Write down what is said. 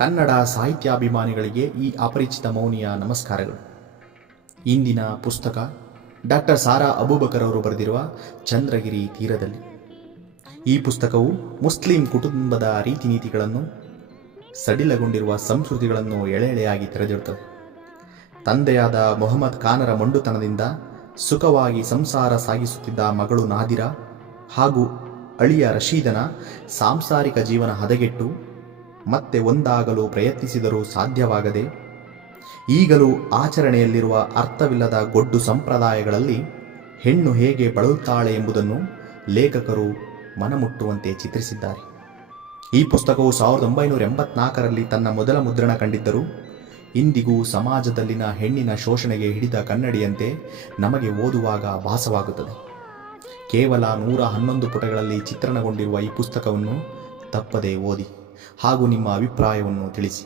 ಕನ್ನಡ ಸಾಹಿತ್ಯಾಭಿಮಾನಿಗಳಿಗೆ ಈ ಅಪರಿಚಿತ ಮೌನಿಯ ನಮಸ್ಕಾರಗಳು. ಇಂದಿನ ಪುಸ್ತಕ ಡಾಕ್ಟರ್ ಸಾರಾ ಅಬೂಬಕರ್ ಅವರು ಬರೆದಿರುವ ಚಂದ್ರಗಿರಿ ತೀರದಲ್ಲಿ. ಈ ಪುಸ್ತಕವು ಮುಸ್ಲಿಂ ಕುಟುಂಬದ ರೀತಿ ನೀತಿಗಳನ್ನು, ಸಡಿಲಗೊಂಡಿರುವ ಸಂಸ್ಕೃತಿಗಳನ್ನು ಎಳೆ ಎಳೆಯಾಗಿ ತೆರೆದಿಡುತ್ತದೆ. ತಂದೆಯಾದ ಮೊಹಮ್ಮದ್ ಖಾನರ ಮೊಂಡುತನದಿಂದ ಸುಖವಾಗಿ ಸಂಸಾರ ಸಾಗಿಸುತ್ತಿದ್ದ ಮಗಳು ನಾದಿರಾ ಹಾಗೂ ಅಳಿಯ ರಶೀದನ ಸಾಂಸಾರಿಕ ಜೀವನ ಹದಗೆಟ್ಟು ಮತ್ತೆ ಒಂದಾಗಲು ಪ್ರಯತ್ನಿಸಿದರೂ ಸಾಧ್ಯವಾಗದೆ, ಈಗಲೂ ಆಚರಣೆಯಲ್ಲಿರುವ ಅರ್ಥವಿಲ್ಲದ ಗೊಡ್ಡು ಸಂಪ್ರದಾಯಗಳಲ್ಲಿ ಹೆಣ್ಣು ಹೇಗೆ ಬಳಲುತ್ತಾಳೆ ಎಂಬುದನ್ನು ಲೇಖಕರು ಮನಮುಟ್ಟುವಂತೆ ಚಿತ್ರಿಸಿದ್ದಾರೆ. ಈ ಪುಸ್ತಕವು 1984ರಲ್ಲಿ ತನ್ನ ಮೊದಲ ಮುದ್ರಣ ಕಂಡಿದ್ದರೂ ಇಂದಿಗೂ ಸಮಾಜದಲ್ಲಿನ ಹೆಣ್ಣಿನ ಶೋಷಣೆಗೆ ಹಿಡಿದ ಕನ್ನಡಿಯಂತೆ ನಮಗೆ ಓದುವಾಗ ಭಾಸವಾಗುತ್ತದೆ. ಕೇವಲ 111 ಪುಟಗಳಲ್ಲಿ ಚಿತ್ರಣಗೊಂಡಿರುವ ಈ ಪುಸ್ತಕವನ್ನು ತಪ್ಪದೇ ಓದಿ ಹಾಗೂ ನಿಮ್ಮ ಅಭಿಪ್ರಾಯವನ್ನು ತಿಳಿಸಿ.